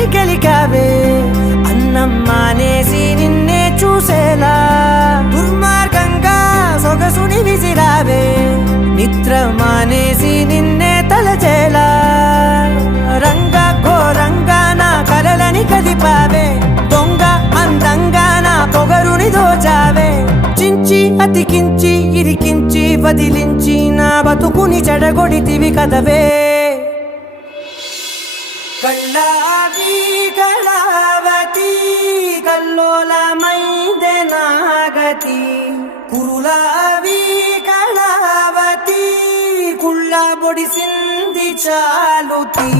కలని గెలికావే అన్నం మానేసి నిన్నే చూసేలా దుర్మార్గంగా సొగసుని విసిరావే నిద్ర మానేసి నిన్నే తలచేలా రంగా ఘోరంగా నా కలలని కదిపావే దొంగ అందంగా నా పొగరుని దోచావే చించి అతికించి ఇరికించి వదిలించి నా బతుకుని చెడగొడితివి కదవే కళ్ళావి కళావతి కల్లోలమైందే నాగతి కురులావి కళావతి కుళ్ళ బొడిసింది చాలుతి